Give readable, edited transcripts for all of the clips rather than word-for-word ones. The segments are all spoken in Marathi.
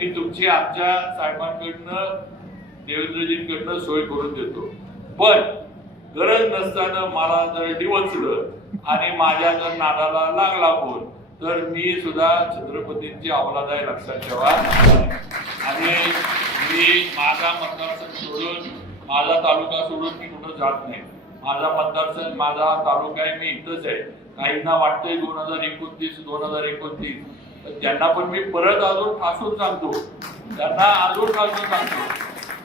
मी तुमची आमच्या साहेबांकडनं देवेंद्रजींकडनं सोय करून देतो, पण गरज नसताना मला जर डिवचलं आणि माझ्या जर नादाला लागला फोन तर मी सुद्धा छत्रपतींची अवलाद आहे, लक्षात ठेवा। आणि मी माझा मतदारसंघ सोडून, माझा तालुका सोडून मी कुठं जात नाही। माझा मतदारसंघ, माझा तालुका आहे, मी इथंच आहे। काहींना वाटतंय 2029 त्यांना पण मी परत अजून ठासून सांगतो,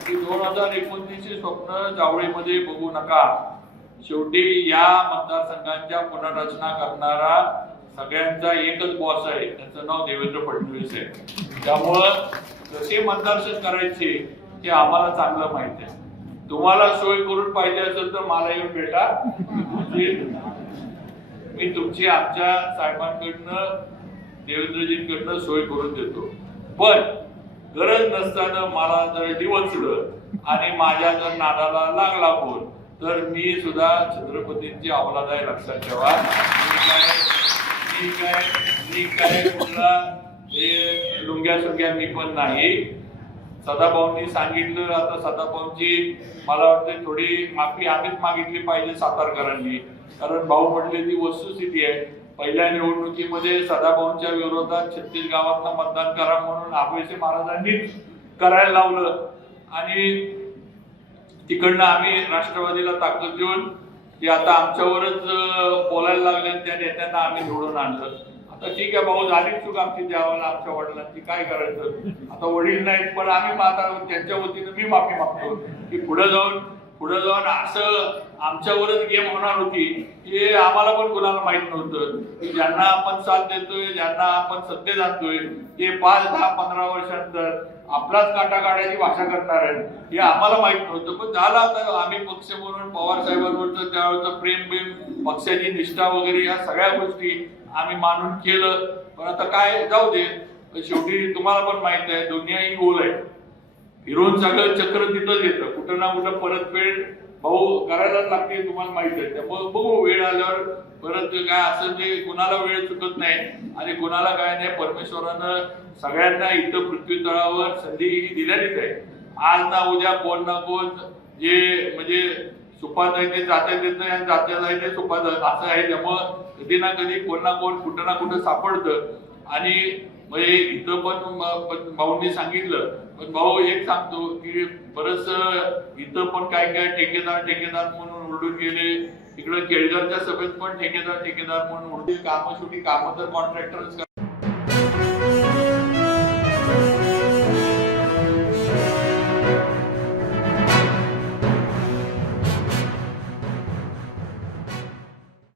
की 2029 स्वप्न जावळीमध्ये बघू नका। शेवटी या मतदारसंघांच्या पुनर्रचना करणारा सगळ्यांचा एकच बॉस आहे, त्याचं नाव देवेंद्र फडणवीस आहे। त्यामुळं कसे मतदारसंघ करायचे ते आम्हाला चांगलं माहिती आहे। तुम्हाला सोय करून पाहिजे असेल तर मला येऊन भेटा, मी तुमची आमच्या साहेबांकडनं देवेंद्रजींकडनं सोय करून देतो, पण गरज नसताना मला जर डिवचलं आणि माझ्या जर नादाला लागला फोन तर मी सुद्धा छत्रपतींची अवलाद आहे, लक्षात ठेवा। मी काय कुठला लुंग्या सुंग्या मी पण नाही। सदाभाऊंनी सांगितलं, आता सदाभाऊंची मला वाटतं थोडी माफी आम्हीच मागितली पाहिजे सातारकरांनी, कारण भाऊ म्हटले ती वस्तुस्थिती आहे। पहिल्या निवडणुकीमध्ये सदाभाऊंच्या विरोधात 36 गावातनं मतदान करा म्हणून आबेसे महाराजांनीच करायला लावलं आणि तिकडनं आम्ही राष्ट्रवादीला ताकद देऊन ते आता आमच्यावरच बोलायला लागले, त्या नेत्यांना आम्ही निवडून आणलं। आता ठीक आहे भाऊ, झाली चूक आमची द्यावाला आमच्या वडिलांची, काय करायचं आता, वडील नाहीत पण आम्ही आता त्यांच्या वतीनं मी माफी मागतो की पुढे जाऊन असं आमच्यावरच गेम होणार होती हे आम्हाला पण कुणाला माहित नव्हतं की ज्यांना आपण साथ देतोय, ज्यांना आपण सत्तेत आणतोय ते 5, 10, 15 वर्षानंतर आपलाच काटा काढायची भाषा करणार आहेत हे आम्हाला माहित नव्हतं। पण झालं आता, आम्ही पक्ष म्हणून पवार साहेबांवरचं त्यावेळेचं प्रेम, पक्षाची निष्ठा वगैरे या सगळ्या गोष्टी आम्ही मानून केलं। पण आता काय, जाऊ दे, शेवटी तुम्हाला पण माहित आहे दुनिया ही गोल आहे, फिरून सगळं चक्र तिथंच येतं, कुठं ना कुठं परतफेड भाऊ करायलाच लागते, तुम्हाला माहित आहे। त्यामुळे बघू वेळ आल्यावर परत काय असेल ते, कुणाला वेळ चुकत नाही आणि कुणाला काय नाही, परमेश्वरानं सगळ्यांना इथं पृथ्वी तळावर संधी ही दिलेलीच आहे। आज ना उद्या कोण ना कोण जे म्हणजे सुपात आहे ते जात्यात येत नाही आणि जात्यात आहे ते सुपात असं आहे। त्यामुळं कधी ना कधी कोण ना कोण कुठं ना कुठं सापडतं आणि म्हणजे इथं पण भाऊंनी सांगितलं, पण भाऊ एक सांगतो की बरंच इथं पण काय ठेकेदार म्हणून उरडून गेले, तिकडं केळझरच्या सभेत पण ठेकेदार म्हणून उरडून, कामं तर कॉन्ट्रॅक्टरच